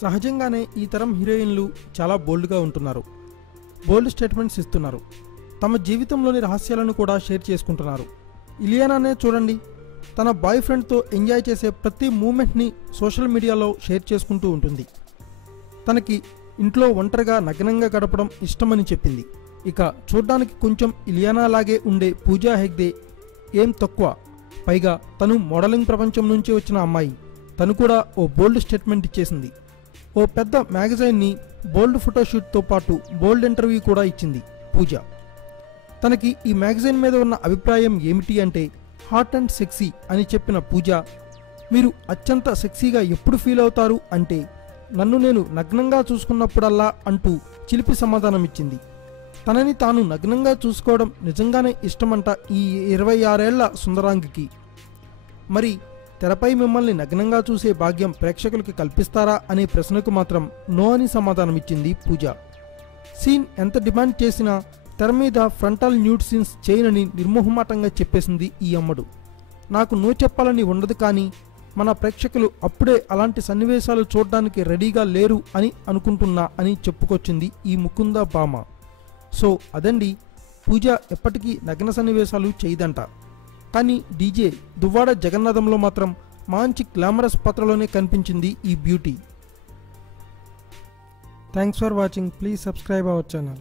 సహజంగానే ఈ తరం హీరోయిన్లు చాలా బోల్డ్గా ఉంటున్నారు. బోల్డ్ స్టేట్మెంట్స్ ఇస్తున్నారు. తమ జీవితంలోని రహస్యాలను కూడా షేర్ చేసుకుంటున్నారు. ఇలియానానే చూడండి, తన బాయ్ ఫ్రెండ్తో ఎంజాయ్ చేసే ప్రతి మూమెంట్ని సోషల్ మీడియాలో షేర్ చేసుకుంటూ ఉంటుంది. తనకి ఇంట్లో ఒంటరిగా నగ్నంగా గడపడం ఇష్టమని చెప్పింది. ఇక చూడ్డానికి కొంచెం ఇలియానా లాగే ఉండే పూజా హెగ్డే ఏం తక్కువ, పైగా తను మోడలింగ్ ప్రపంచం నుంచి వచ్చిన అమ్మాయి. తను కూడా ఓ బోల్డ్ స్టేట్మెంట్ ఇచ్చేసింది. ఓ పెద్ద మ్యాగజైన్ని బోల్డ్ ఫోటోషూట్తో పాటు బోల్డ్ ఇంటర్వ్యూ కూడా ఇచ్చింది పూజ. తనకి ఈ మ్యాగజైన్ మీద ఉన్న అభిప్రాయం ఏమిటి అంటే హాట్ అండ్ సెక్సీ అని చెప్పిన పూజ, మీరు అత్యంత సెక్సీగా ఎప్పుడు ఫీల్ అవుతారు అంటే నన్ను నేను నగ్నంగా చూసుకున్నప్పుడల్లా అంటూ చిలిపి సమాధానం ఇచ్చింది. తనని తాను నగ్నంగా చూసుకోవడం నిజంగానే ఇష్టమంట ఈ 26 ఏళ్ల సుందరాంగికి. మరి తెరపై మిమ్మల్ని నగ్నంగా చూసే భాగ్యం ప్రేక్షకులకి కల్పిస్తారా అనే ప్రశ్నకు మాత్రం నో అని సమాధానమిచ్చింది పూజ. సీన్ ఎంత డిమాండ్ చేసినా తెర మీద ఫ్రంటల్ న్యూడ్ సీన్స్ చేయనని నిర్మోహమాటంగా చెప్పేసింది ఈ అమ్మడు. నాకు నో చెప్పాలని ఉండదు, కానీ మన ప్రేక్షకులు అప్పుడే అలాంటి సన్నివేశాలు చూడడానికి రెడీగా లేరు అని అనుకుంటున్నా అని చెప్పుకొచ్చింది ఈ ముకుంద భామ. సో అదండి, పూజ ఎప్పటికీ నగ్న సన్నివేశాలు చేయదంట. కానీ డీజే దువ్వాడ జగన్నాథంలో మాత్రం మంచి గ్లామరస్ పాత్రలోనే కనిపించింది ఈ beauty. Thanks for watching. Please subscribe our channel.